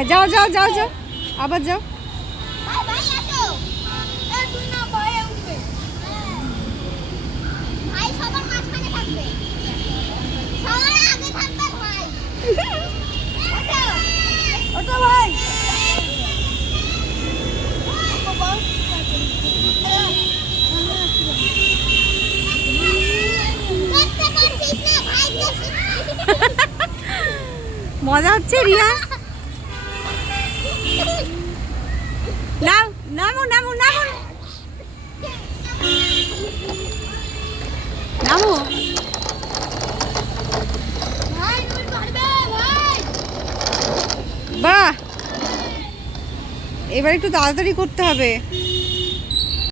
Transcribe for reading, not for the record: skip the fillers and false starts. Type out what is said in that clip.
হ্যাঁ যাও যাও যাও যাও আবার যাও। মজা হচ্ছে রিয়া। নাম নামো নামো নামো নামো। বাহ, এবার একটু তাড়াতাড়ি করতে হবে।